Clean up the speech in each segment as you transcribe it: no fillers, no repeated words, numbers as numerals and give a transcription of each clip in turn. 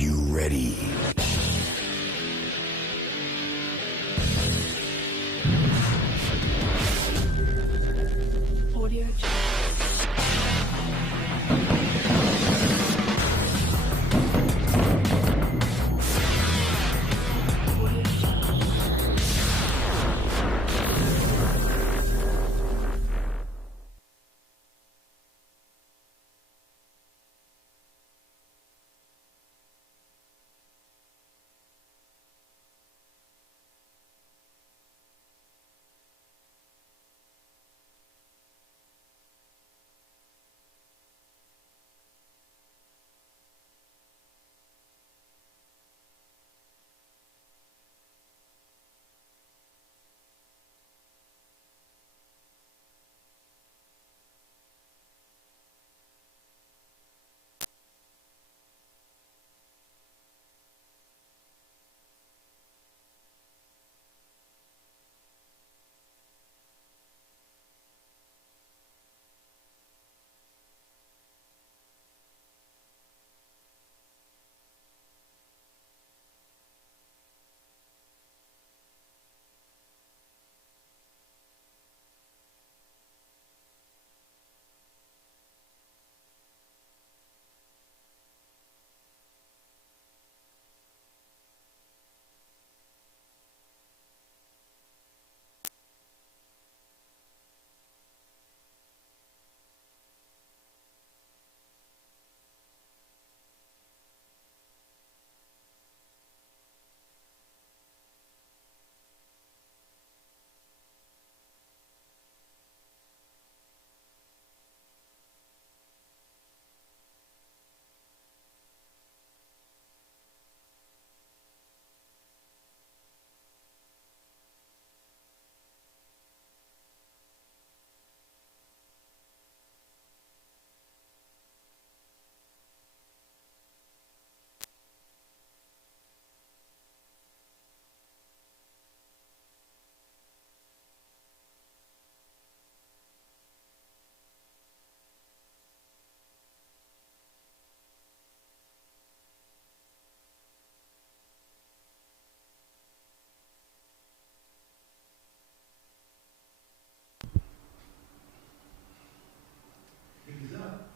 you ready? Audio check. Audio check.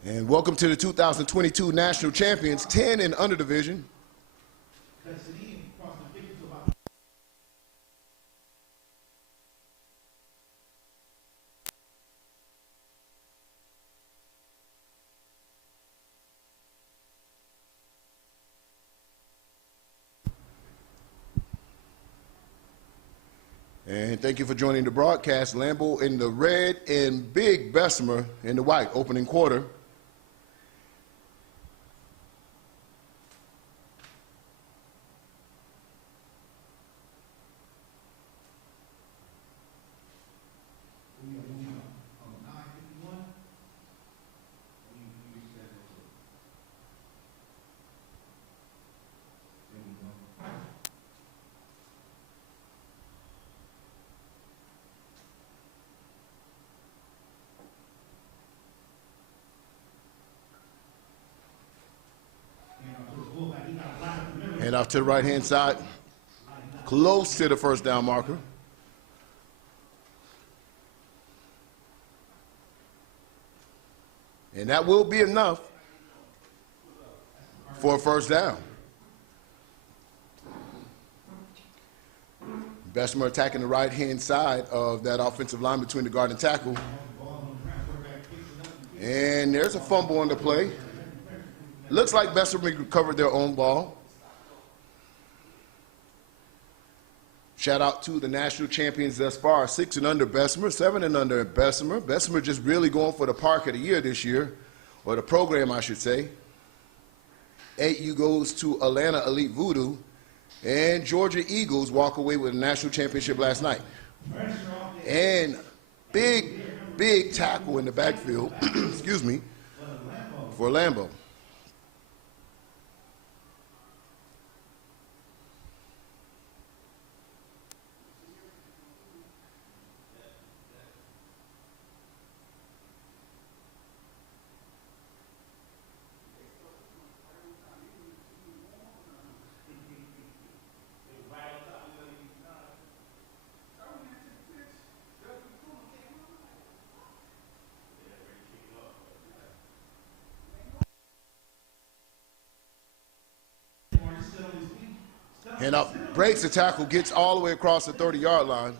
And welcome to the 2022 National Champions 10 and under division. And thank you for joining the broadcast. Lambo in the red and big Bessemer in the white, opening quarter. And off to the right-hand side, close to the first down marker. And that will be enough for a first down. Bessemer attacking the right-hand side of that offensive line between the guard and tackle. And there's a fumble on the play. Looks like Bessemer recovered their own ball. Shout out to the national champions thus far, 6 and under Bessemer, 7 and under Bessemer. Bessemer just really going for the park of the year this year, or the program, I should say. 8U goes to Atlanta Elite Voodoo, and Georgia Eagles walk away with a national championship last night. And big tackle in the backfield, excuse me, for Lambo. Handoff, breaks the tackle, gets all the way across the 30-yard line.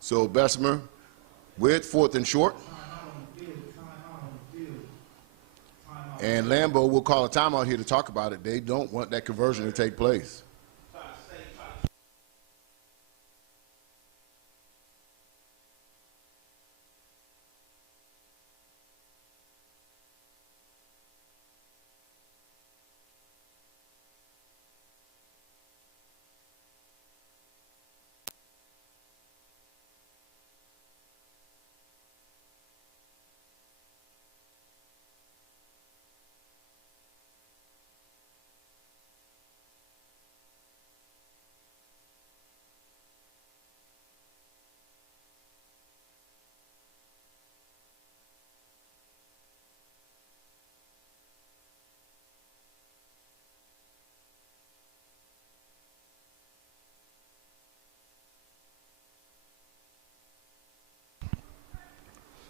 So Bessemer with 4th and short. And Lambo will call a timeout here to talk about it. They don't want that conversion to take place.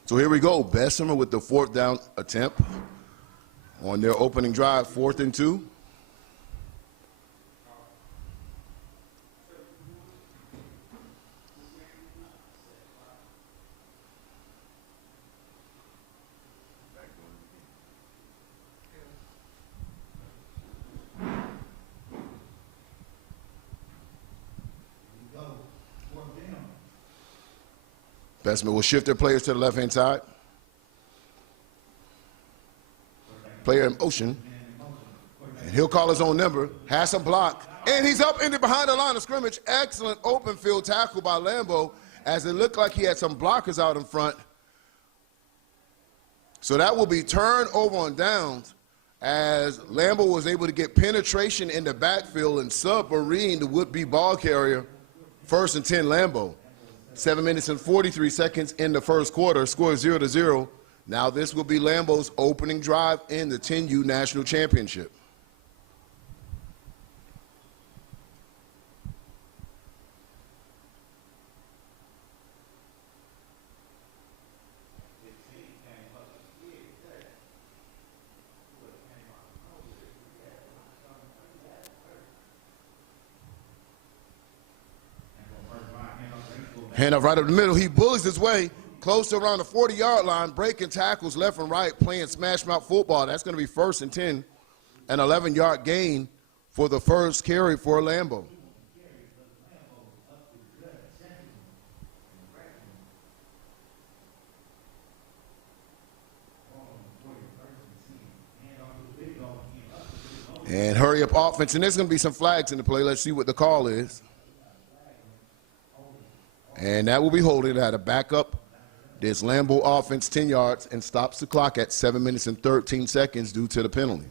So here we go, Bessemer with the 4th down attempt on their opening drive, 4th and 2. Bessemer will shift their players to the left-hand side. Player in motion. And he'll call his own number, has some block, and he's up in the behind the line of scrimmage. Excellent open field tackle by Lambo, as it looked like he had some blockers out in front. So that will be turned over on downs, as Lambo was able to get penetration in the backfield and submarine the would-be ball carrier. 1st and 10 Lambo. 7 minutes and 43 seconds in the first quarter, score 0-0. Now this will be Lambo's opening drive in the 10U National Championship. Handoff right up the middle. He bullies his way close to around the 40-yard line, breaking tackles left and right, playing smash mouth football. That's going to be 1st and 10, an 11-yard gain for the first carry for Lambo. And hurry up offense, and there's going to be some flags in the play. Let's see what the call is. And that will be holding at a backup. This Lambo offense 10 yards and stops the clock at 7 minutes and 13 seconds due to the penalty.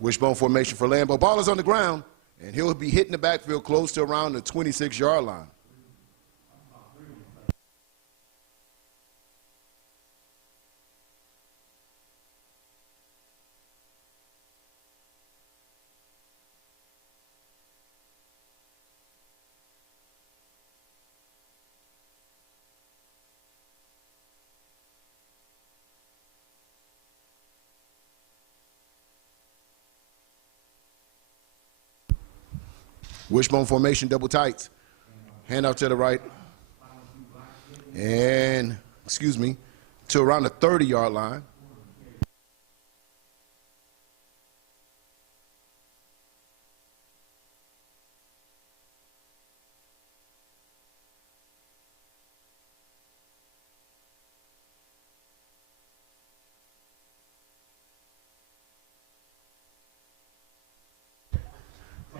Wishbone formation for Lambo. Ball is on the ground, and he'll be hitting the backfield close to around the 26-yard line. Wishbone formation, double tights. Hand out to the right. And, to around the 30-yard line.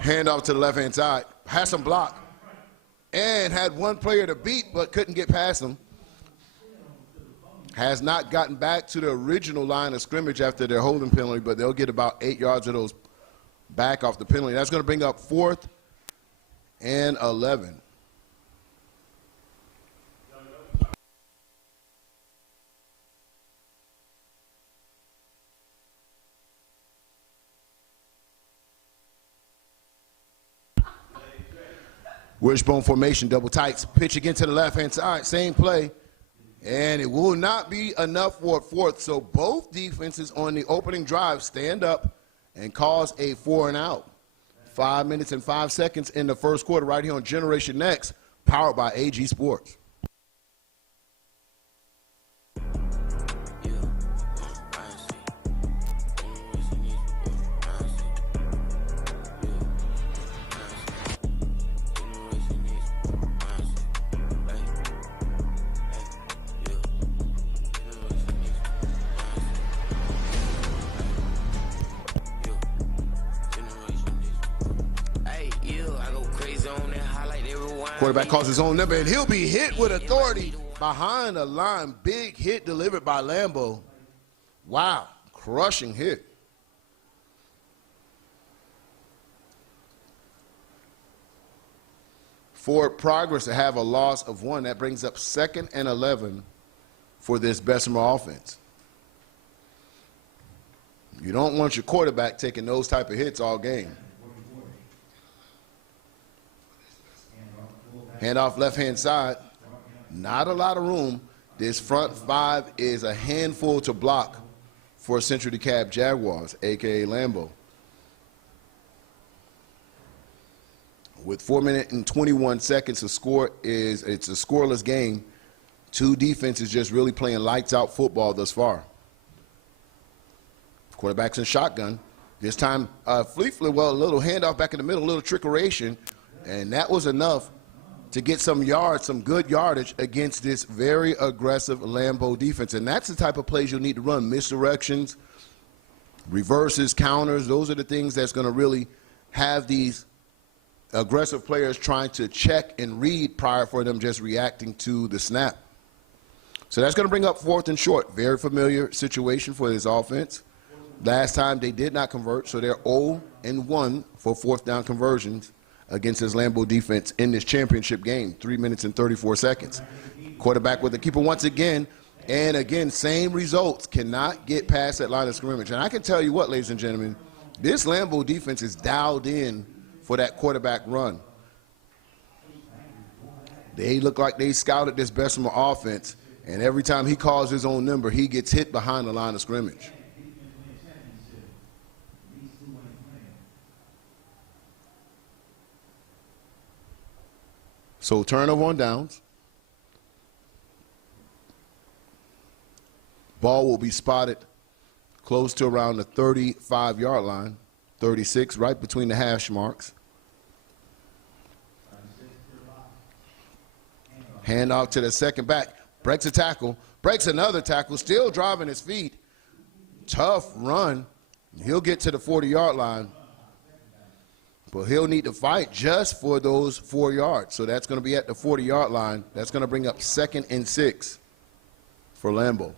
Handoff to the left-hand side. Has some block. And had one player to beat, but couldn't get past him. Has not gotten back to the original line of scrimmage after their holding penalty, but they'll get about 8 yards of those back off the penalty. That's going to bring up 4th and 11. Wishbone formation, double tights. Pitch again to the left-hand side, same play. And it will not be enough for a 4th. So both defenses on the opening drive stand up and cause a 4 and out. 5 minutes and 5 seconds in the first quarter right here on Generation Next, powered by AG Sports. Quarterback calls his own number, and he'll be hit with authority behind the line. Big hit delivered by Lambo. Wow, crushing hit. For Progress to have a loss of 1, that brings up 2nd and 11 for this Bessemer offense. You don't want your quarterback taking those type of hits all game. Handoff left-hand side. Not a lot of room. This front 5 is a handful to block for Central DeKalb Jaguars, a.k.a. Lambo. With 4 minutes and 21 seconds, it's a scoreless game. 2 defenses just really playing lights-out football thus far. Quarterback's in shotgun. This time, a little handoff back in the middle, a little trickeration, and that was enough to get some yards, some good yardage against this very aggressive Lambo defense. And that's the type of plays you'll need to run. Misdirections, reverses, counters. Those are the things that's going to really have these aggressive players trying to check and read prior for them just reacting to the snap. So that's going to bring up 4th and short. Very familiar situation for this offense. Last time they did not convert, so they're 0-1 for 4th down conversions against this Lambo defense in this championship game. 3 minutes and 34 seconds. Quarterback with the keeper once again, and again, same results. Cannot get past that line of scrimmage. And I can tell you what, ladies and gentlemen, this Lambo defense is dialed in for that quarterback run. They look like they scouted this Bessemer offense, and every time he calls his own number, he gets hit behind the line of scrimmage. So turnover on downs. Ball will be spotted close to around the 35-yard line, 36, right between the hash marks. Handoff to the second back. Breaks a tackle. Breaks another tackle. Still driving his feet. Tough run. He'll get to the 40-yard line. But he'll need to fight just for those 4 yards. So that's going to be at the 40-yard line. That's going to bring up 2nd and 6 for Lambo.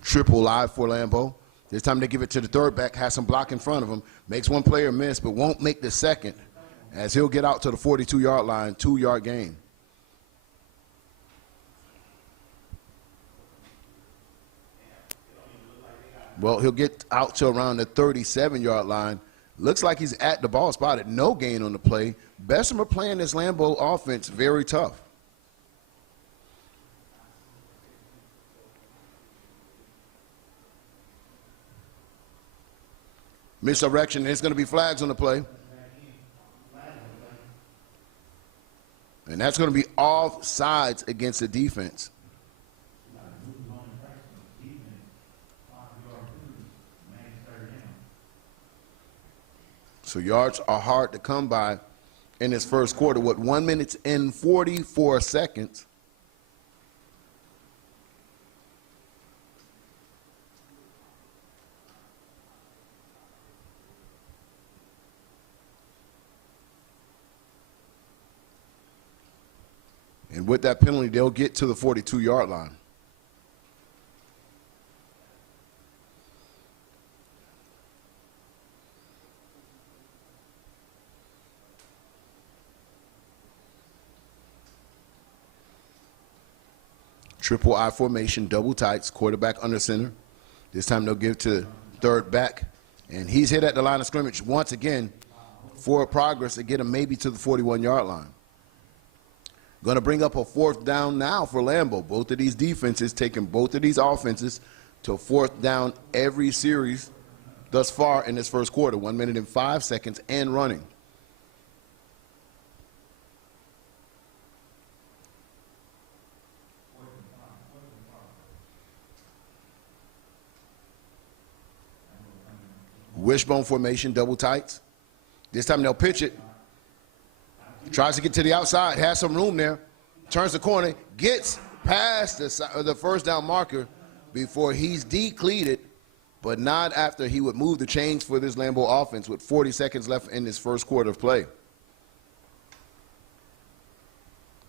Triple live for Lambo. This time they give it to the third back, has some block in front of him, makes one player miss, but won't make the second, as he'll get out to the 42-yard line, 2-yard gain. Well, he'll get out to around the 37-yard line. Looks like he's at the ball spotted. No gain on the play. Bessemer playing this Lambo offense very tough. Misdirection. There's going to be flags on the play. And that's going to be off sides against the defense. So yards are hard to come by in this first quarter. With 1 minute and 44 seconds. And with that penalty, they'll get to the 42-yard line. Triple I formation, double tights, quarterback under center. This time they'll give to third back. And he's hit at the line of scrimmage once again for progress to get him maybe to the 41-yard line. Going to bring up a fourth down now for Lambo. Both of these defenses taking both of these offenses to fourth down every series thus far in this first quarter. 1 minute and 5 seconds and running. Wishbone formation, double tights. This time they'll pitch it. Tries to get to the outside, has some room there. Turns the corner, gets past the first down marker before he's decleated, but not after he would move the chains for this Lambo offense with 40 seconds left in this first quarter of play.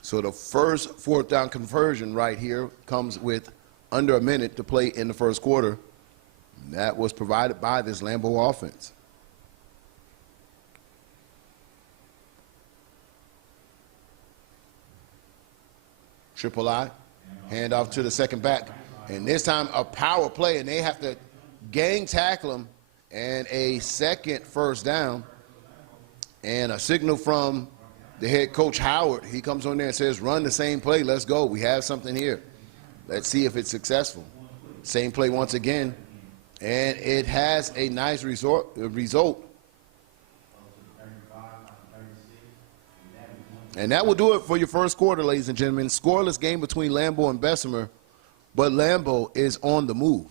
So the first fourth down conversion right here comes with under a minute to play in the first quarter. That was provided by this Lambo offense. Triple I, hand off to the second back. And this time a power play, and they have to gang tackle him, and a second first down. And a signal from the head coach, Howard. He comes on there and says, run the same play, let's go. We have something here. Let's see if it's successful. Same play once again. And it has a nice result. And that will do it for your first quarter, ladies and gentlemen. Scoreless game between Lambo and Bessemer, but Lambo is on the move.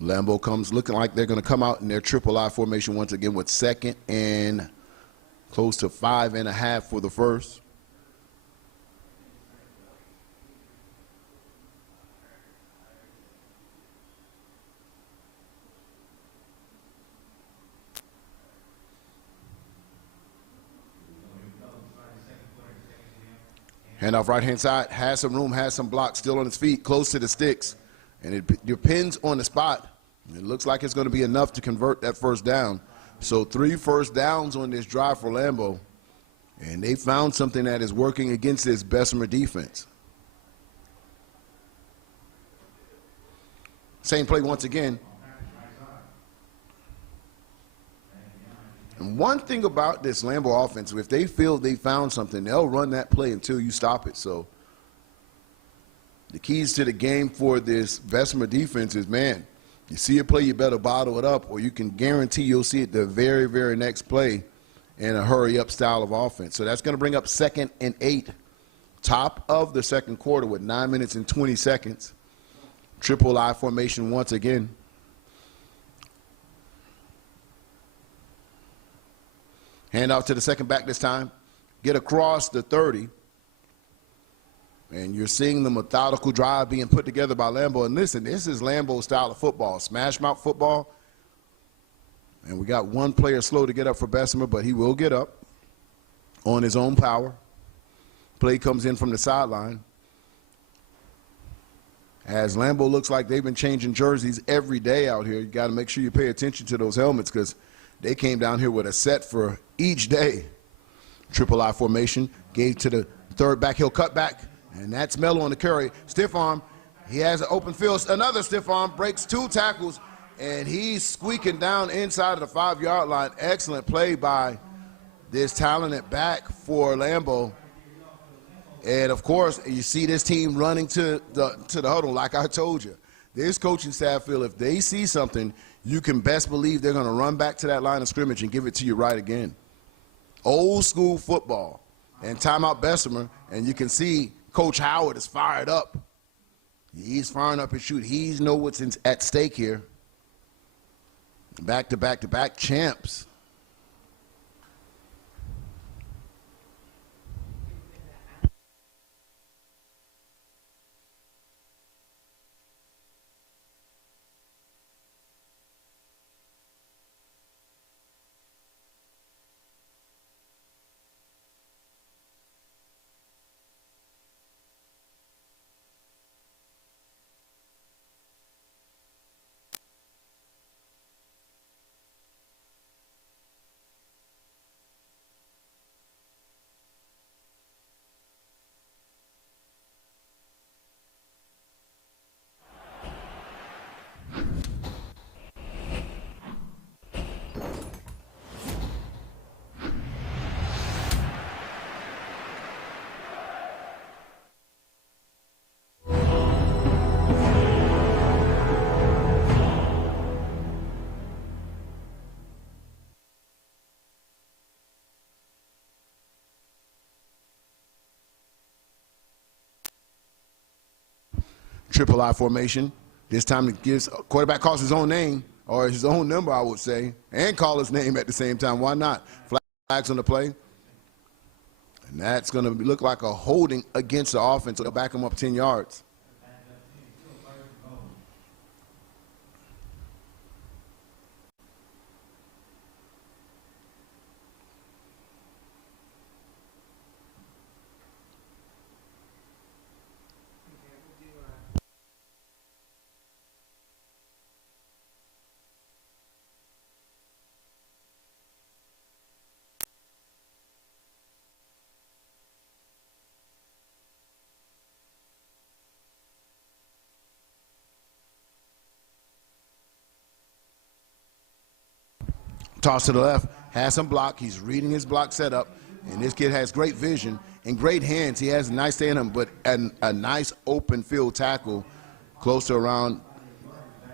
Lambo comes looking like they're going to come out in their triple I formation once again with second and close to 5.5 for the first. Handoff right-hand side, has some room, has some blocks, still on his feet, close to the sticks. And it depends on the spot. It looks like it's going to be enough to convert that first down. So 3 first downs on this drive for Lambo. And they found something that is working against this Bessemer defense. Same play once again. And one thing about this Lambo offense, if they feel they found something, they'll run that play until you stop it. So the keys to the game for this Bessemer defense is, man, you see a play, you better bottle it up, or you can guarantee you'll see it the very, very next play in a hurry-up style of offense. So that's going to bring up 2nd and 8, top of the second quarter with 9 minutes and 20 seconds. Triple I formation once again. Hand off to the second back this time. Get across the 30. And you're seeing the methodical drive being put together by Lambo. And listen, this is Lambo's style of football, smash mouth football. And we got one player slow to get up for Bessemer, but he will get up on his own power. Play comes in from the sideline. As Lambo looks like they've been changing jerseys every day out here, you got to make sure you pay attention to those helmets because they came down here with a set for each day. Triple I formation, gave to the third back, he'll cut back, and that's Mello on the carry. Stiff arm, he has an open field, another stiff arm, breaks 2 tackles, and he's squeaking down inside of the 5-yard line. Excellent play by this talented back for Lambo. And, of course, you see this team running to the huddle like I told you. This coaching staff feel if they see something, you can best believe they're going to run back to that line of scrimmage and give it to you right again. Old school football. And timeout Bessemer, and you can see Coach Howard is fired up. He's firing up his shoot. He knows what's at stake here. Back-to-back-to-back champs. Triple I formation. This time it gives quarterback calls his own name, or his own number, I would say, and call his name at the same time. Why not? Flags on the play. And that's going to look like a holding against the offense. They'll back him up 10 yards. Toss to the left, has some block. He's reading his block setup, and this kid has great vision and great hands. He has a nice stay in him, but a nice open field tackle close to around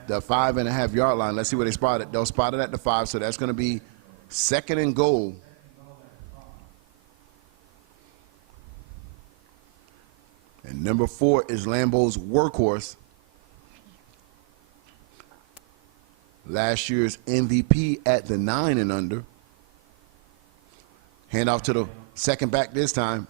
the 5.5-yard line. Let's see where they spot it. They'll spot it at the 5, so that's going to be 2nd and goal. And number 4 is Lambo's workhorse. Last year's MVP at the 9 and under. Hand off to the second back this time.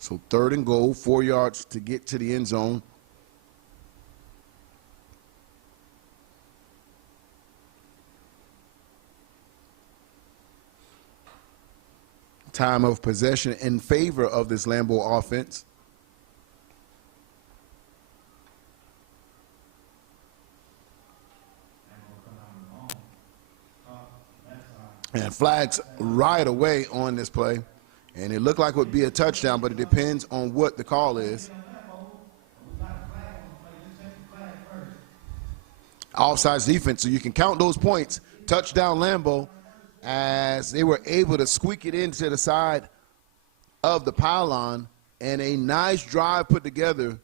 So 3rd and goal, 4 yards to get to the end zone. Time of possession in favor of this Lambo offense. And flags right away on this play. And it looked like it would be a touchdown, but it depends on what the call is. Offsides defense, so you can count those points. Touchdown Lambo, as they were able to squeak it into the side of the pylon, and a nice drive put together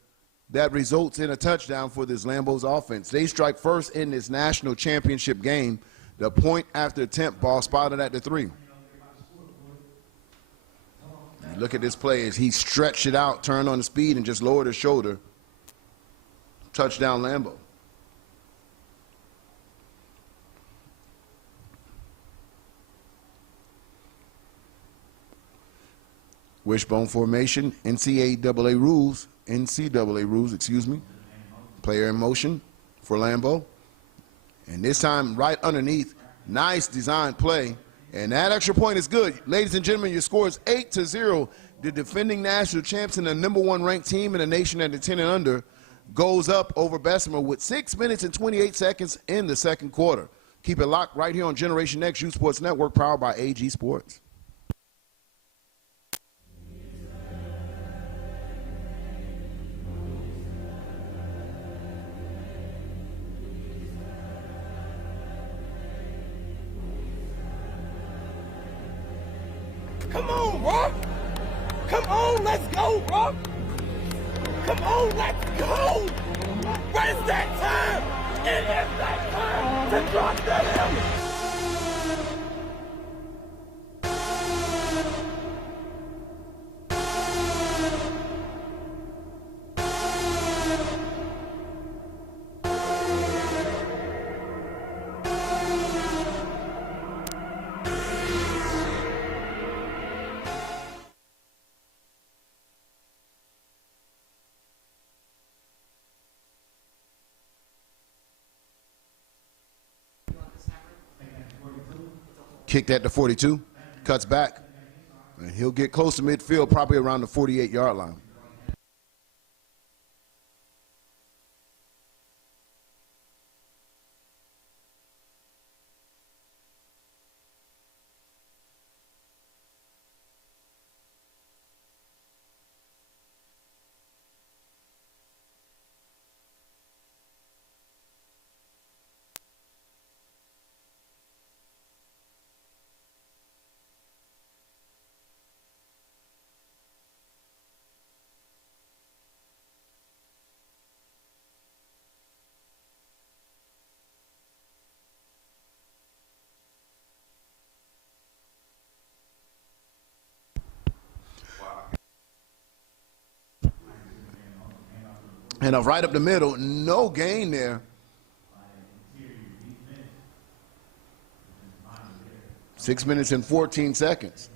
that results in a touchdown for this Lambo's offense. They strike first in this national championship game. The point after attempt ball spotted at the 3. Look at this play as he stretched it out, turned on the speed, and just lowered his shoulder. Touchdown Lambo. Wishbone formation, NCAA rules, excuse me. Player in motion for Lambo. And this time right underneath, nice design play. And that extra point is good. Ladies and gentlemen, your score is 8-0. The defending national champs and the #1 ranked team in the nation at the 10 and under goes up over Bessemer with 6 minutes and 28 seconds in the second quarter. Keep it locked right here on Generation X U Sports Network, powered by AG Sports. Come on, bro. Come on, let's go, bro. Come on, let's go. But it's that time. It is that time to drop the hammer. Kicked at the 42, cuts back, and he'll get close to midfield, probably around the 48-yard line. And right up the middle, no gain there. 6 minutes and 14 seconds.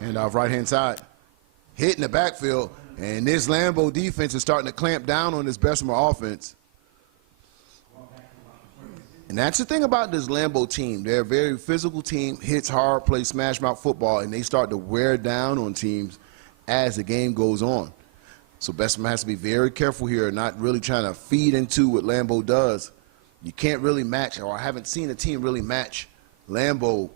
And off right-hand side, hit in the backfield, And this Lambo defense is starting to clamp down on this Bessemer offense. And that's the thing about this Lambo team. They're a very physical team, hits hard, plays smash mouth football, and they start to wear down on teams as the game goes on. So Bessemer has to be very careful here, not really trying to feed into what Lambo does. You can't really match, or I haven't seen a team really match Lambo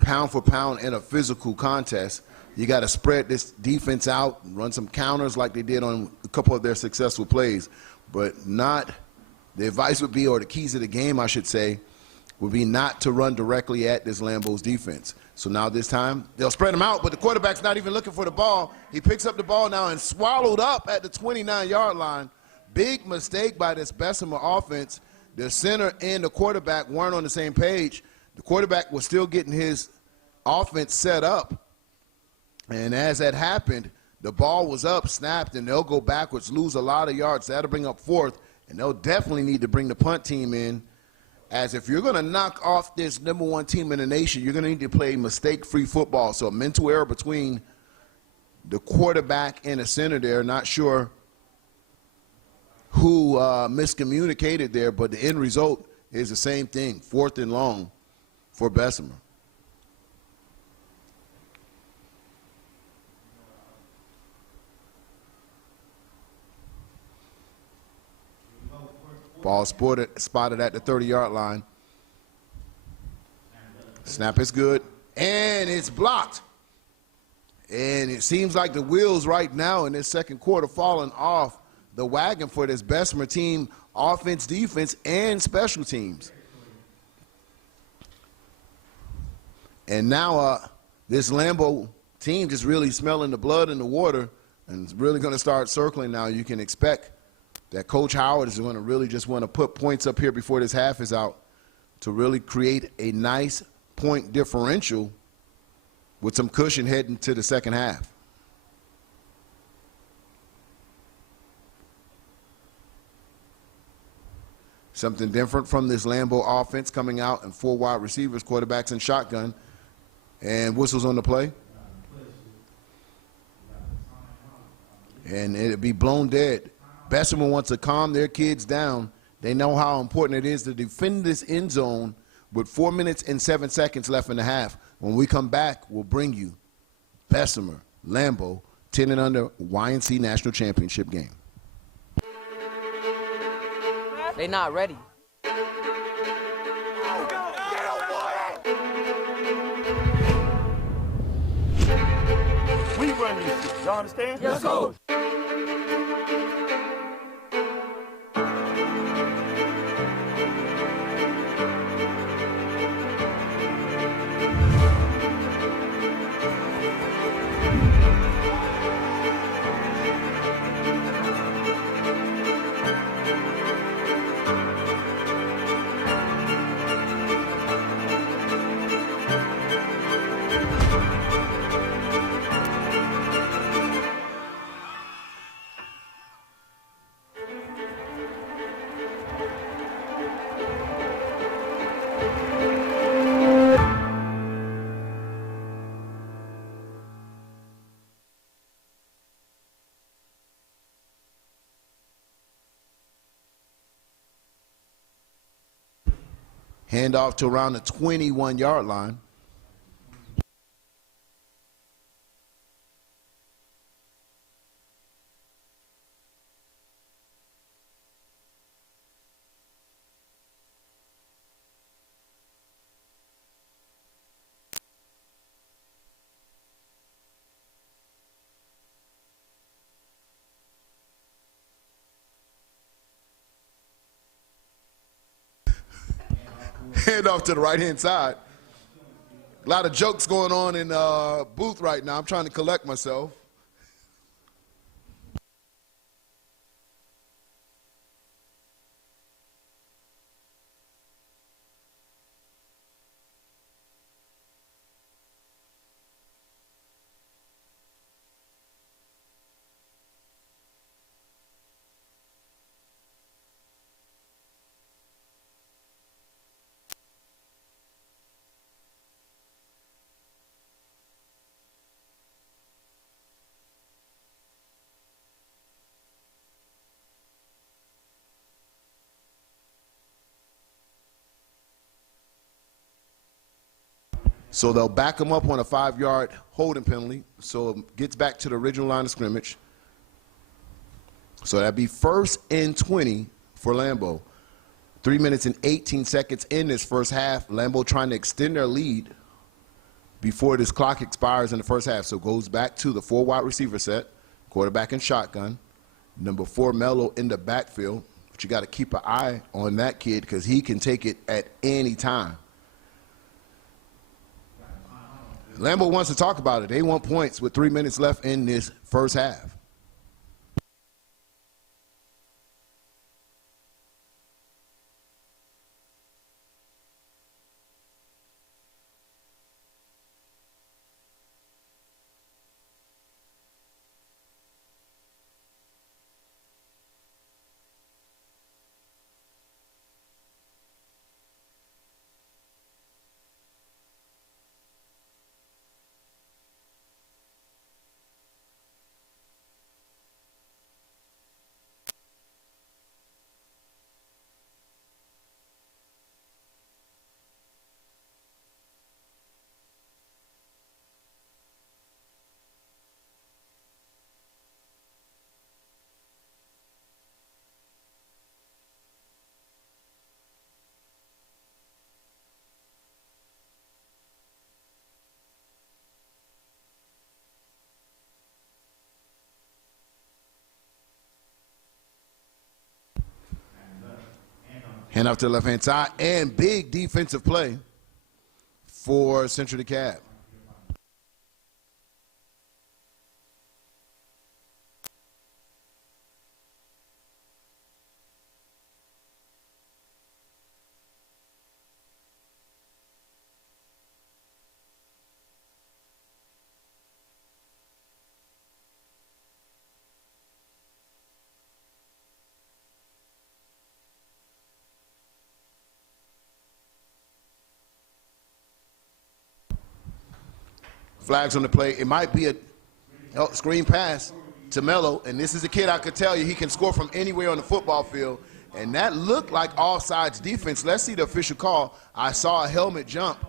pound for pound in a physical contest. You got to spread this defense out and run some counters like they did on a couple of their successful plays, but not. The advice would be, or the keys of the game, I should say, would be not to run directly at this Lambo's defense. So now this time, they'll spread them out, but the quarterback's not even looking for the ball. He picks up the ball now and swallowed up at the 29-yard line. Big mistake by this Bessemer offense. The center and the quarterback weren't on the same page. The quarterback was still getting his offense set up. And as that happened, the ball was up, snapped, and they'll go backwards, lose a lot of yards. That'll bring up fourth. And they'll definitely need to bring the punt team in, as if you're going to knock off this #1 team in the nation, you're going to need to play mistake-free football. So a mental error between the quarterback and the center there. Not sure who miscommunicated there, but the end result is the same thing, 4th and long for Bessemer. Ball spotted at the 30-yard line. Snap is good, and it's blocked. And it seems like the wheels right now in this second quarter falling off the wagon for this Bessemer team, offense, defense, and special teams. And now this Lambo team just really smelling the blood in the water, and it's really going to start circling now. You can expect that Coach Howard is going to really just want to put points up here before this half is out to really create a nice point differential with some cushion heading to the second half. Something different from this Lambo offense coming out and 4 wide receivers, quarterbacks, and shotgun, and whistles on the play. And it'll be blown dead. Bessemer wants to calm their kids down. They know how important it is to defend this end zone with 4 minutes and 7 seconds left in the half. When we come back, we'll bring you Bessemer, Lambo, 10 and under YNC National Championship game. They not ready. We run this shit. Y'all understand? Yes, sir. Handoff to around the 21-yard line. Hand off to the right-hand side. A lot of jokes going on in booth right now. I'm trying to collect myself. So they'll back him up on a 5-yard holding penalty, so it gets back to the original line of scrimmage. So that'd be 1st and 20 for Lambo. 3 minutes and 18 seconds in this first half. Lambo trying to extend their lead before this clock expires in the first half. So it goes back to the 4 wide receiver set, quarterback and shotgun. Number 4, Melo in the backfield. But you got to keep an eye on that kid because he can take it at any time. Lambo wants to talk about it. They want points with 3 minutes left in this first half. Hand off to the left-hand side, and big defensive play for Central DeKalb. Flags on the play. It might be a screen pass to Melo, and this is a kid I could tell you he can score from anywhere on the football field, and that looked like offsides defense. Let's see the official call. I saw a helmet jump,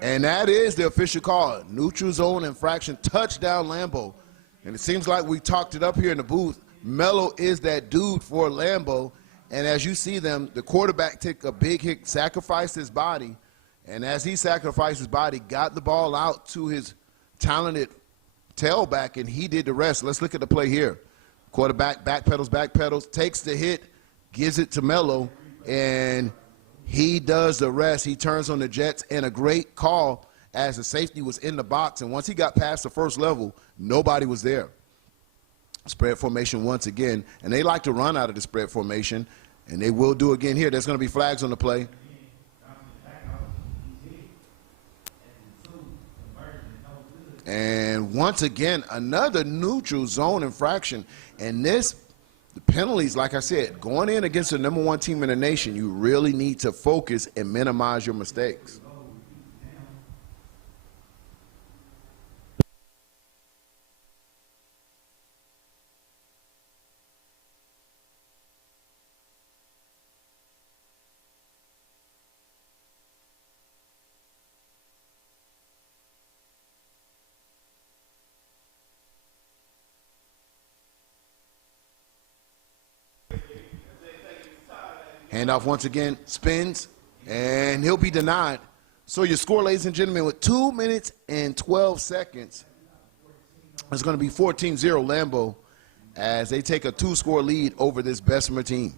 and that is the official call. Neutral zone infraction, touchdown Lambo, and it seems like we talked it up here in the booth. Melo is that dude for Lambo, and as you see them, the quarterback took a big hit, sacrificed his body. And as he sacrificed his body, got the ball out to his talented tailback, and he did the rest. Let's look at the play here. Quarterback backpedals, takes the hit, gives it to Melo, and he does the rest. He turns on the Jets, and a great call as the safety was in the box. And once he got past the first level, nobody was there. Spread formation once again, and they like to run out of the spread formation, and they will do again here. There's going to be flags on the play. And once again, another neutral zone infraction. And this, the penalties, like I said, going in against the #1 team in the nation, you really need to focus and minimize your mistakes. Handoff once again, spins, and he'll be denied. So your score, ladies and gentlemen, with 2 minutes and 12 seconds, it's going to be 14-0 Lambo as they take a 2-score lead over this Bessemer team.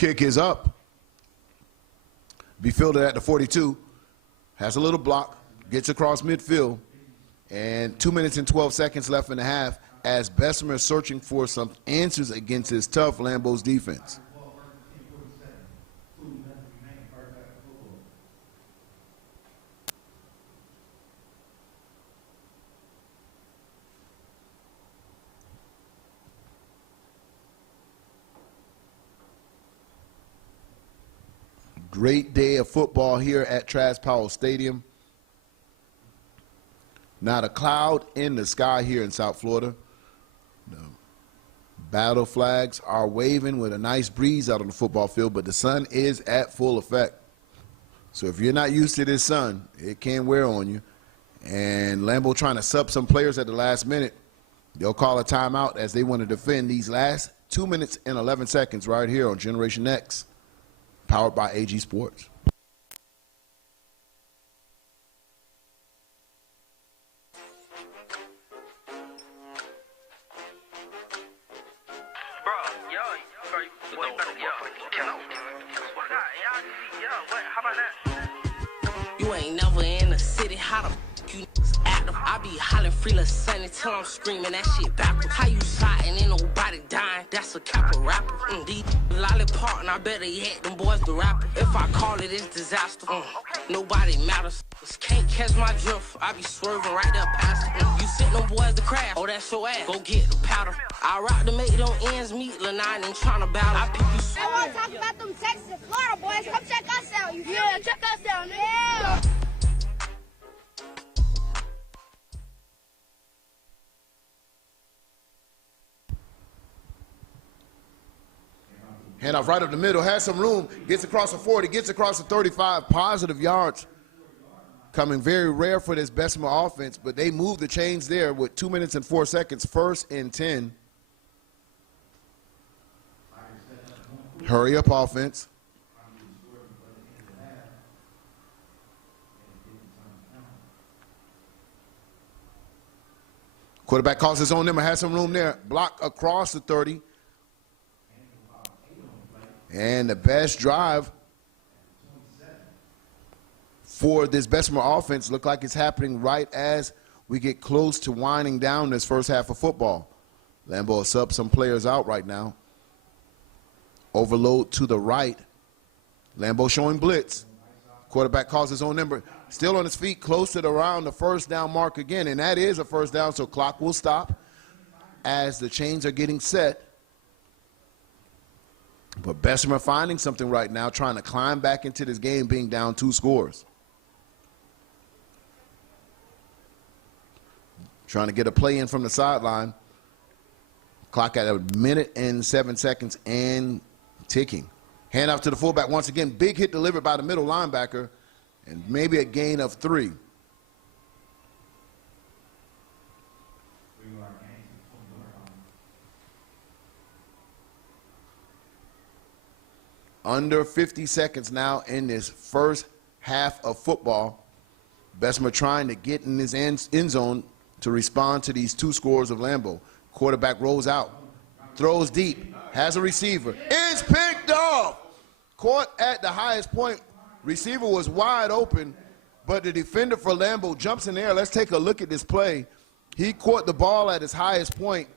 Kick is up. Be fielded at the 42. Has a little block. Gets across midfield. And 2 minutes and 12 seconds left in the half as Bessemer is searching for some answers against his tough Lambo's defense. Great day of football here at Travis Powell Stadium. Not a cloud in the sky here in South Florida. The battle flags are waving with a nice breeze out on the football field, but the sun is at full effect. So if you're not used to this sun, it can wear on you. And Lambo trying to sub some players at the last minute. They'll call a timeout as they want to defend these last 2 minutes and 11 seconds right here on Generation X, powered by AG Sports. You ain't never in the city, how the f you active? I be hollering free little sunny till I'm screaming that shit backwards. How you sliding, ain't nobody dying, that's a capital rapper. These lollipop, and I better yet, them boys the rapper. If I call it, it's disaster. Nobody matters. Can't catch my drift, I be swerving right there past it. You sent them boys to crash, oh that's your ass, go get the powder. I rock to make them ends meet, Lanine ain't tryna battle. I pick you. I wanna talk about them Texas and Florida boys, come check us out. Yeah, check us out, yeah. Handoff right up the middle, has some room, gets across the 40, gets across the 35, positive yards. Coming very rare for this Bessemer offense, but they move the chains there with 2 minutes and 4 seconds, 1st and 10. Hurry up offense. Quarterback calls his own number, has some room there. Block across the 30. And the best drive for this Bessemer offense look like it's happening right as we get close to winding down this first half of football. Lambo has subbed some players out right now. Overload to the right. Lambo showing blitz. Quarterback calls his own number. Still on his feet, close to around the first down mark again, and that is a first down, so clock will stop as the chains are getting set. But Bessemer finding something right now, trying to climb back into this game, being down 2 scores. Trying to get a play in from the sideline. Clock at 1 minute and 7 seconds and ticking. Handoff to the fullback once again. Big hit delivered by the middle linebacker, and maybe a gain of 3. Under 50 seconds now in this first half of football. Bessemer trying to get in his end zone to respond to these 2 scores of Lambo. Quarterback rolls out, throws deep, has a receiver. It's picked off. Caught at the highest point. Receiver was wide open, but the defender for Lambo jumps in the air. Let's take a look at this play. He caught the ball at his highest point.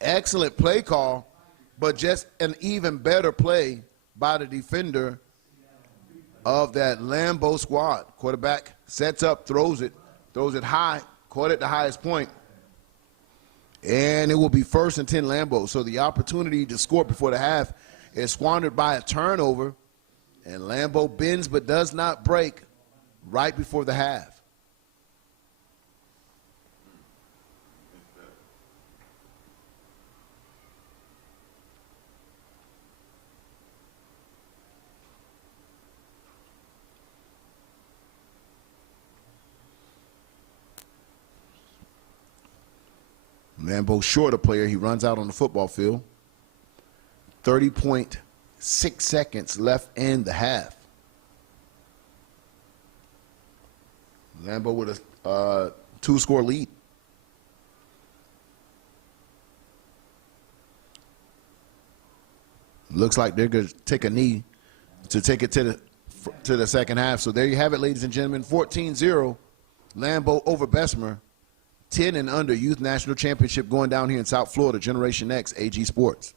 Excellent play call, but just an even better play by the defender of that Lambo squad. Quarterback sets up, throws it high, caught at the highest point. And it will be 1st and 10 Lambo. So the opportunity to score before the half is squandered by a turnover. And Lambo bends but does not break right before the half. Lambo short a player. He runs out on the football field. 30.6 seconds left in the half. Lambo with a 2-score lead. Looks like they're going to take a knee to take it to the second half. So there you have it, ladies and gentlemen. 14-0, Lambo over Bessemer. 10 and under Youth National Championship going down here in South Florida. Generation X, AG Sports.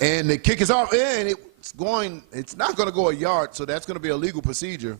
And the kick is off, and it's not going to go a yard, so that's going to be a legal procedure.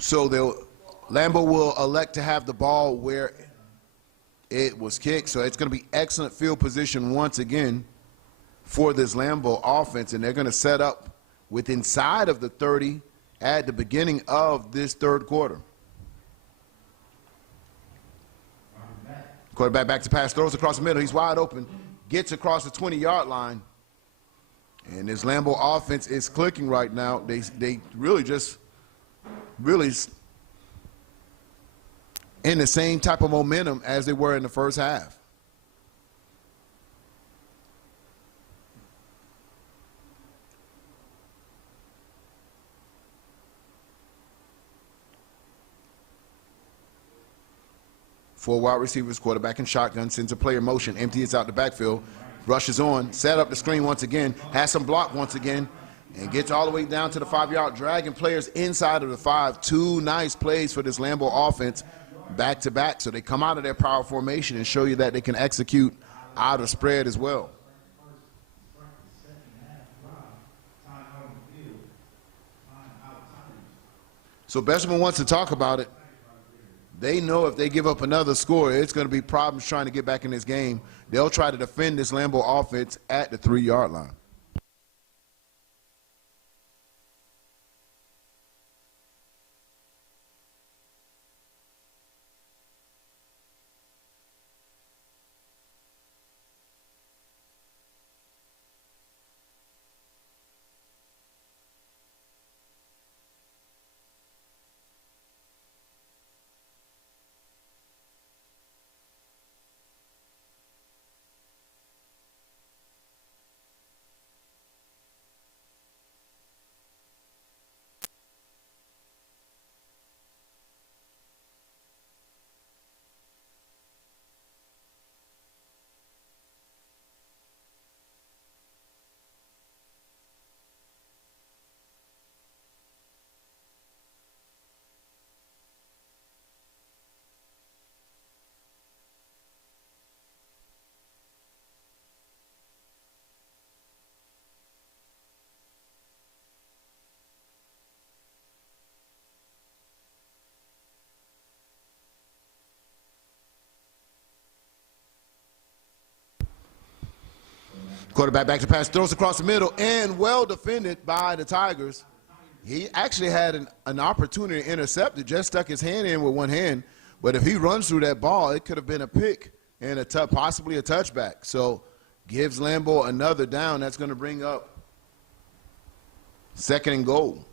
So Lambo will elect to have the ball where it was kicked. So it's going to be excellent field position once again for this Lambo offense. And they're going to set up with inside of the 30 at the beginning of this third quarter. Quarterback back to pass, throws across the middle. He's wide open, gets across the 20-yard line. And this Lambo offense is clicking right now. They really in the same type of momentum as they were in the first half. Four wide receivers, quarterback and shotgun, sends a player motion, empties out the backfield, rushes on, set up the screen once again, has some block once again, and gets all the way down to the 5-yard, dragging players inside of the 5. Two nice plays for this Lambo offense back-to-back. So they come out of their power formation and show you that they can execute out of spread as well. So Bessemer wants to talk about it. They know if they give up another score, it's going to be problems trying to get back in this game. They'll try to defend this Lambo offense at the 3-yard line. Quarterback back to pass, throws across the middle, and well defended by the Tigers. He actually had an opportunity to intercept it, just stuck his hand in with one hand. But if he runs through that ball, it could have been a pick and possibly a touchback. So gives Lambo another down. That's going to bring up 2nd and goal.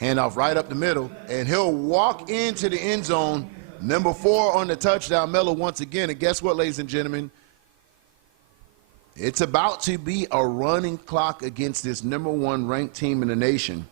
Handoff right up the middle, and he'll walk into the end zone. Number 4 on the touchdown, Mello once again. And guess what, ladies and gentlemen? It's about to be a running clock against this number 1 ranked team in the nation.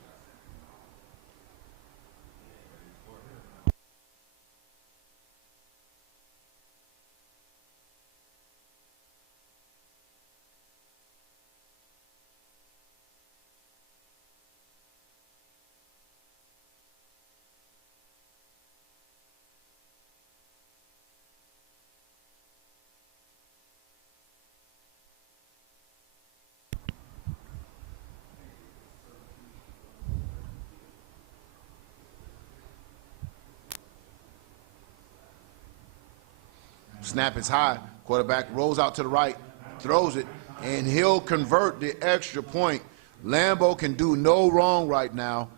Snap is high. Quarterback rolls out to the right, throws it, and he'll convert the extra point. Lambo can do no wrong right now,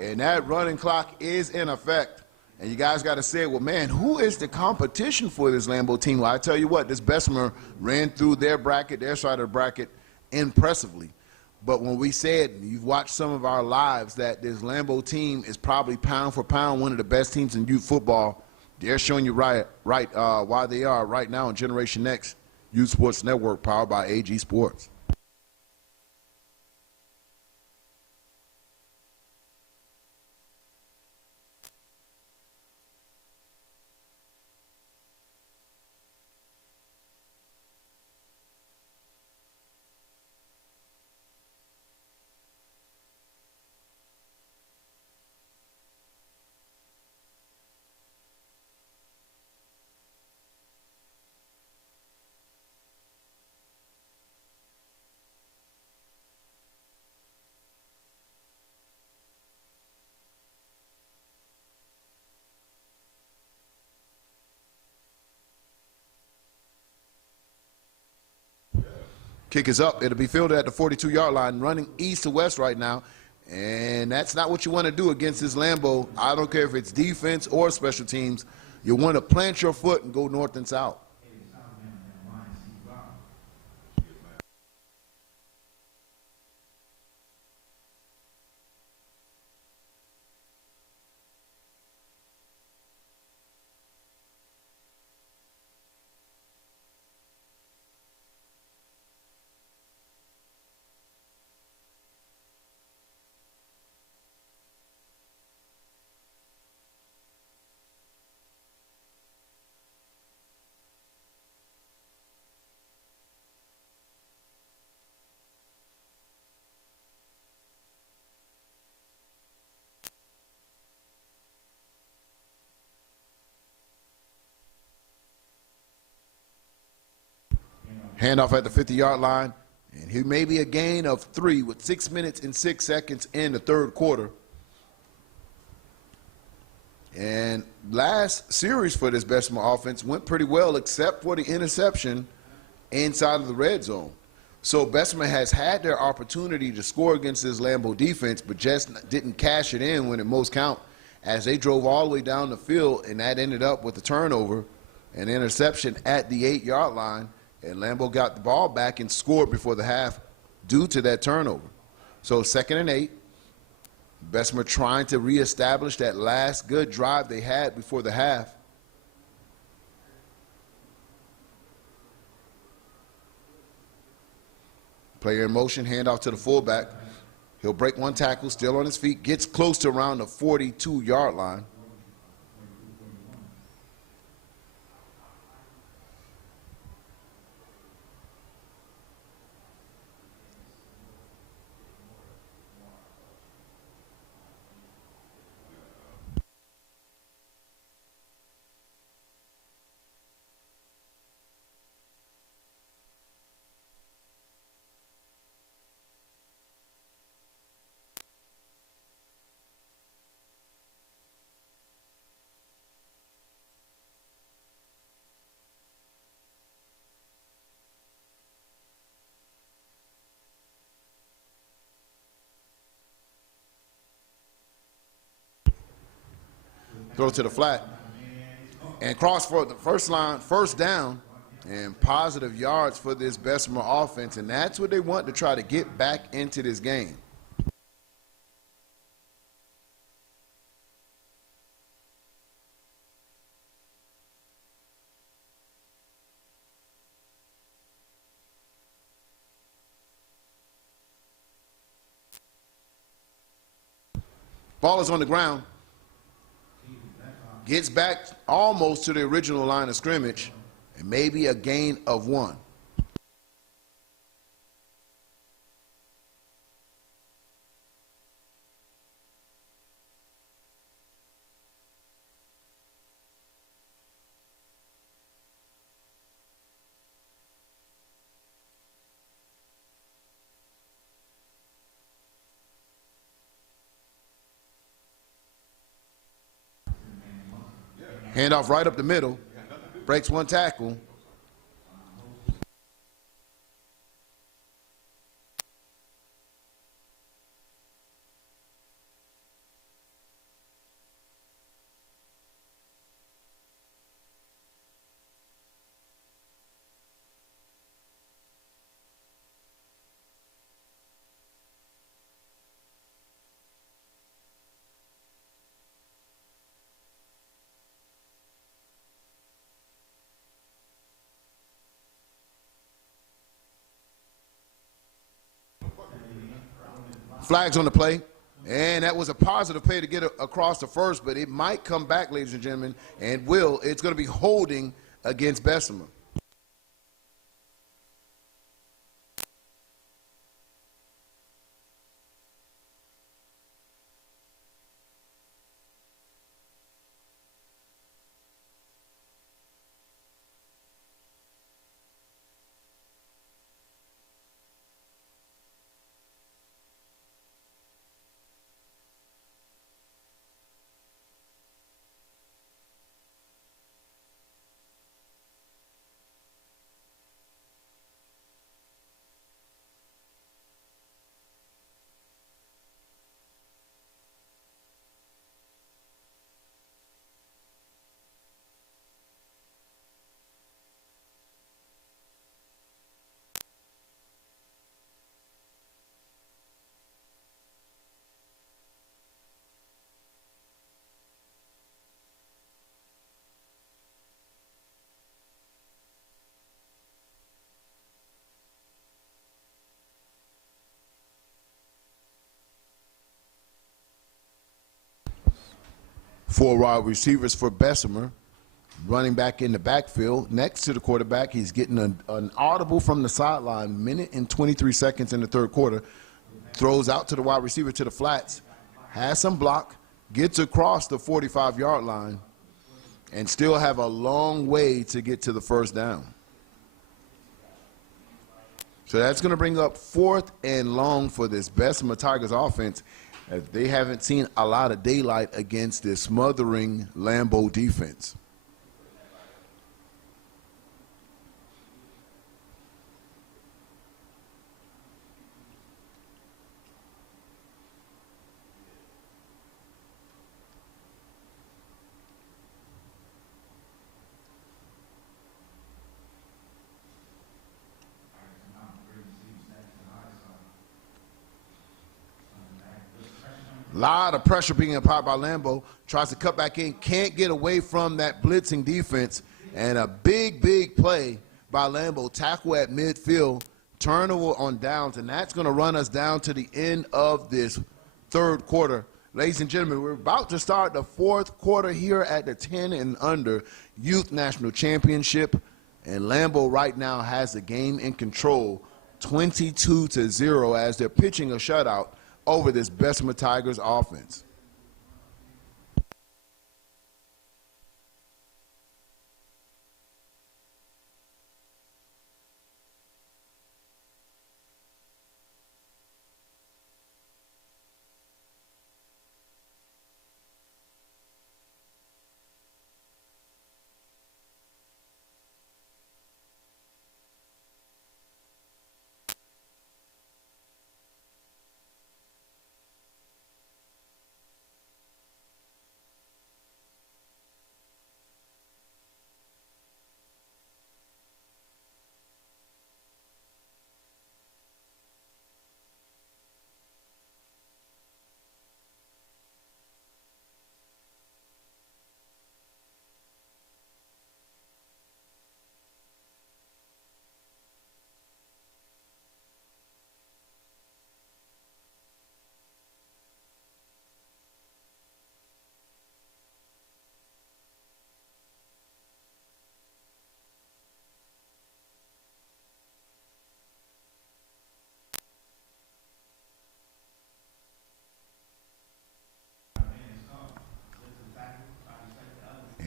and that running clock is in effect. And you guys got to say, well, man, who is the competition for this Lambo team? Well, I tell you what, this Bessemer ran through their bracket, their side of the bracket, impressively. But when we said, you've watched some of our lives, that this Lambo team is probably pound for pound one of the best teams in youth football, they're showing you why they are right now on Generation Next Youth Sports Network, powered by AG Sports. Kick is up. It'll be fielded at the 42-yard line, running east to west right now. And that's not what you want to do against this Lambo. I don't care if it's defense or special teams. You want to plant your foot and go north and south. Handoff at the 50-yard line, and he may be a gain of 3 with 6 minutes and 6 seconds in the third quarter. And last series for this Bessemer offense went pretty well, except for the interception inside of the red zone. So Bessemer has had their opportunity to score against this Lambo defense, but just didn't cash it in when it most count, as they drove all the way down the field, and that ended up with a turnover, an interception at the 8-yard line. And Lambo got the ball back and scored before the half due to that turnover. So 2nd and 8. Bessemer trying to reestablish that last good drive they had before the half. Player in motion, handoff to the fullback. He'll break one tackle, still on his feet, gets close to around the 42-yard line. Throw to the flat. And cross for the first down, and positive yards for this Bessemer offense. And that's what they want to try to get back into this game. Ball is on the ground. Gets back almost to the original line of scrimmage, and maybe a gain of 1. Handoff right up the middle. Breaks one tackle. Flags on the play, and that was a positive play to get across the first, but it might come back, ladies and gentlemen, and will. It's going to be holding against Bessemer. Four wide receivers for Bessemer. Running back in the backfield next to the quarterback. He's getting an audible from the sideline. Minute and 23 seconds in the third quarter. Throws out to the wide receiver to the flats. Has some block. Gets across the 45-yard line. And still have a long way to get to the first down. So that's going to bring up 4th and long for this Bessemer Tigers offense. They haven't seen a lot of daylight against this smothering Lambo defense. A lot of pressure being applied by Lambo. Tries to cut back in. Can't get away from that blitzing defense. And a big, big play by Lambo. Tackle at midfield. Turnover on downs. And that's going to run us down to the end of this third quarter. Ladies and gentlemen, we're about to start the fourth quarter here at the 10 and under Youth National Championship. And Lambo right now has the game in control. 22-0 as they're pitching a shutout over this Bessemer Tigers offense.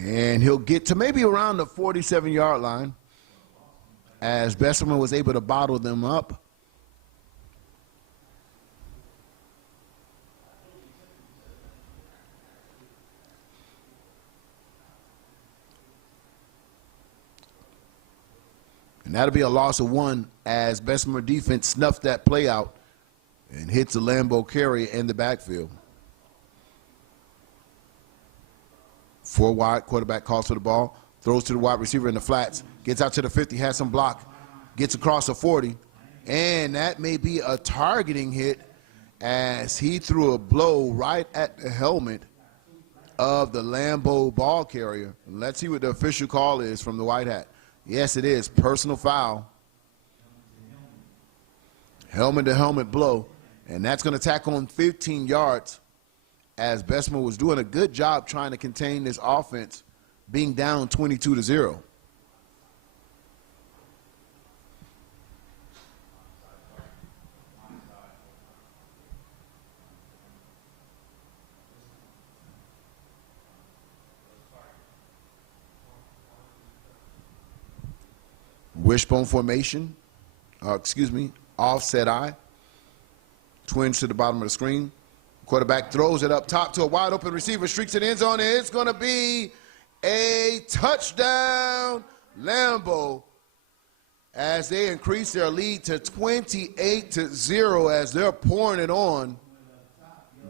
And he'll get to maybe around the 47-yard line as Bessemer was able to bottle them up. And that'll be a loss of 1 as Bessemer defense snuffed that play out and hits a Lambo carry in the backfield. 4 wide, quarterback calls for the ball, throws to the wide receiver in the flats, gets out to the 50, has some block, gets across the 40, and that may be a targeting hit as he threw a blow right at the helmet of the Lambo ball carrier. Let's see what the official call is from the white hat. Yes, it is. Personal foul. Helmet-to-helmet blow. And that's going to tack on 15 yards as Bessemer was doing a good job trying to contain this offense, being down 22-0. Wishbone formation, offset eye. Twins to the bottom of the screen. Quarterback throws it up top to a wide open receiver, streaks it in end zone, and it's going to be a touchdown, Lambo, as they increase their lead to 28-0 as they're pouring it on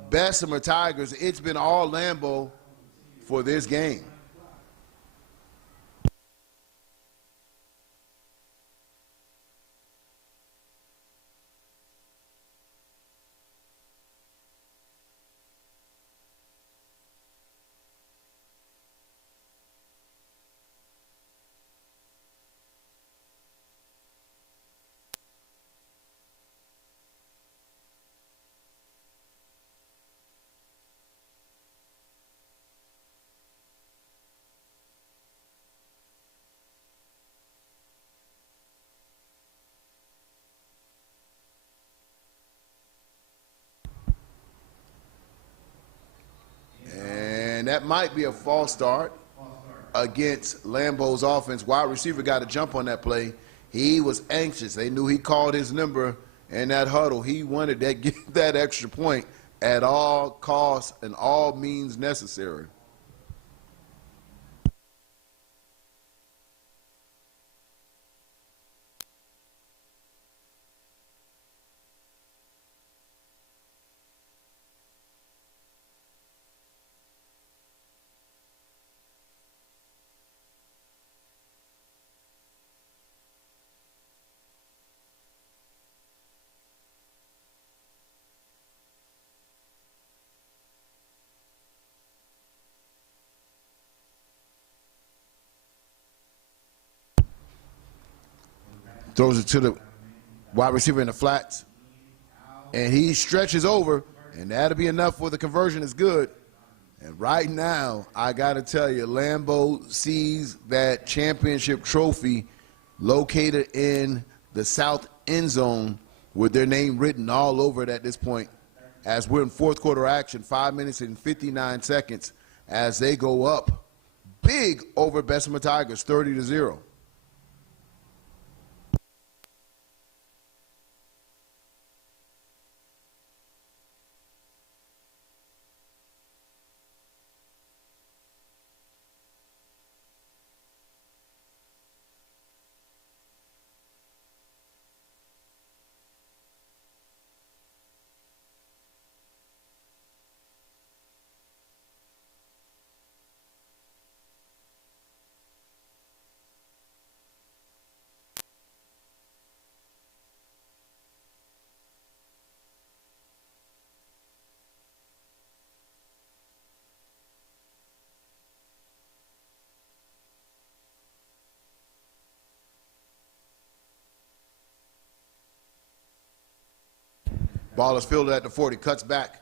Bessemer Tigers. It's been all Lambo for this game. And that might be a false start against Lambo's offense. Wide receiver got a jump on that play. He was anxious. They knew he called his number in that huddle. He wanted to get that extra point at all costs and all means necessary. Throws it to the wide receiver in the flats, and he stretches over, and that'll be enough for the conversion is good. And right now, I got to tell you, Lambo sees that championship trophy located in the south end zone with their name written all over it at this point, as we're in fourth quarter action, 5 minutes and 59 seconds, as they go up big over Bessemer Tigers, 30-0. Ball is fielded at the 40, cuts back,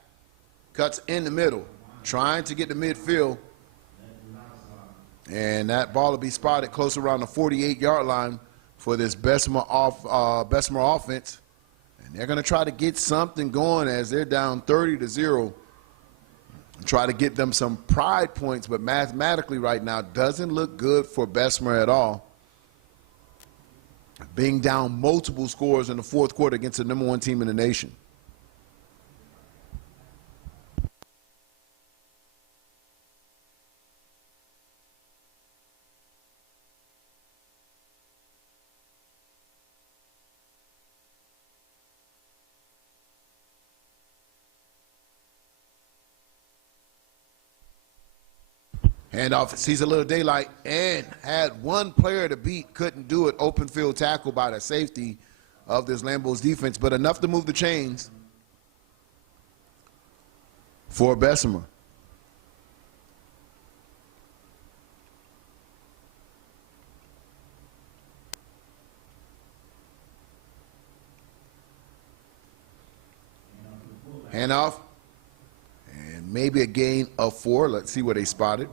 cuts in the middle, trying to get to midfield. And that ball will be spotted close around the 48-yard line for this Bessemer offense. And they're going to try to get something going as they're down 30-0. Try to get them some pride points, but mathematically right now doesn't look good for Bessemer at all. Being down multiple scores in the fourth quarter against the #1 team in the nation. Handoff sees a little daylight and had one player to beat, couldn't do it. Open field tackle by the safety of this Lambo's defense, but enough to move the chains for Bessemer. Handoff, and maybe a gain of 4. Let's see where they spotted.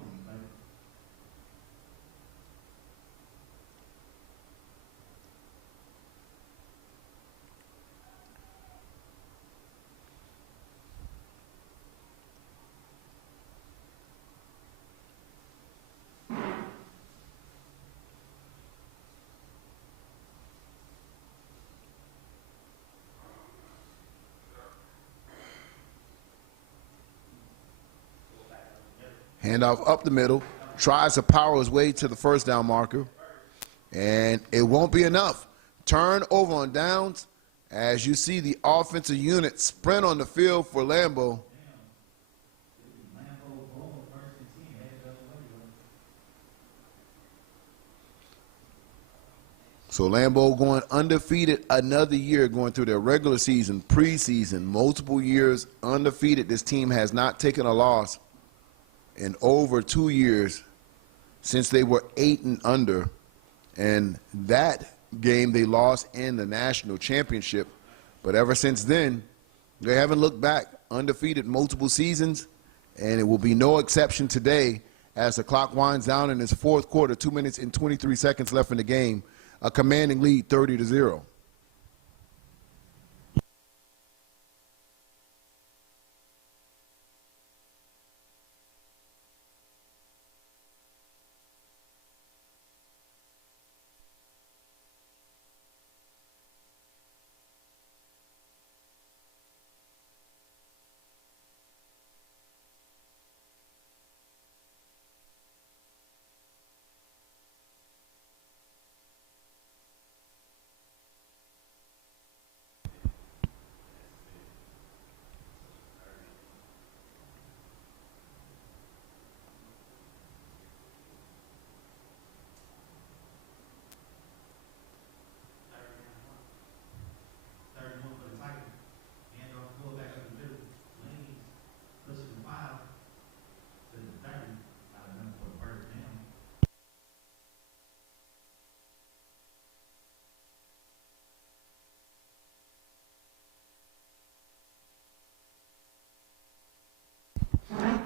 Handoff up the middle, tries to power his way to the first down marker, and it won't be enough. Turnover on downs as you see the offensive unit sprint on the field for Lambo. So Lambo going undefeated another year, going through their regular season, preseason, multiple years undefeated. This team has not taken a loss in over 2 years since they were 8 and under, and that game they lost in the national championship. But ever since then, they haven't looked back. Undefeated multiple seasons, and it will be no exception today as the clock winds down in this fourth quarter. 2 minutes and 23 seconds left in the game. A commanding lead, 30-0.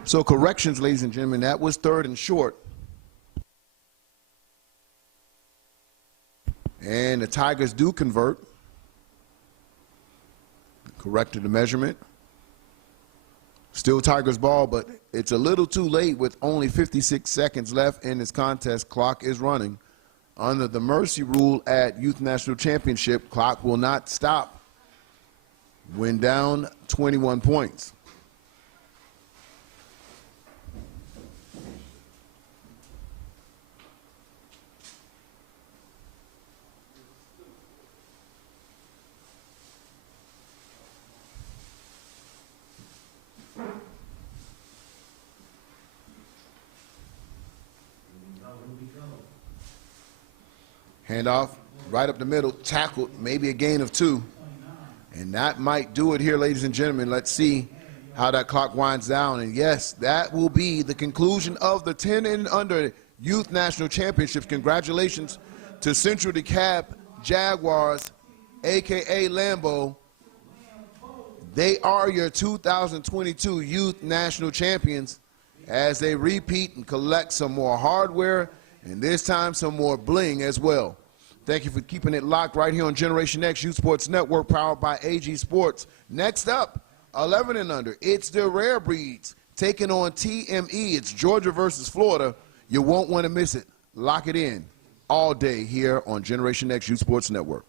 So corrections, ladies and gentlemen, that was 3rd and short. And the Tigers do convert. Corrected the measurement. Still Tigers ball, but it's a little too late with only 56 seconds left in this contest. Clock is running. Under the mercy rule at Youth National Championship, clock will not stop when down 21 points. Handoff, right up the middle, tackled, maybe a gain of 2. And that might do it here, ladies and gentlemen. Let's see how that clock winds down. And yes, that will be the conclusion of the 10 and under Youth National Championships. Congratulations to Central DeKalb Jaguars, a.k.a. Lambo. They are your 2022 Youth National Champions as they repeat and collect some more hardware and this time some more bling as well. Thank you for keeping it locked right here on Generation X Youth Sports Network, powered by AG Sports. Next up, 11 and under, it's the Rare Breeds taking on TME. It's Georgia versus Florida. You won't want to miss it. Lock it in all day here on Generation X Youth Sports Network.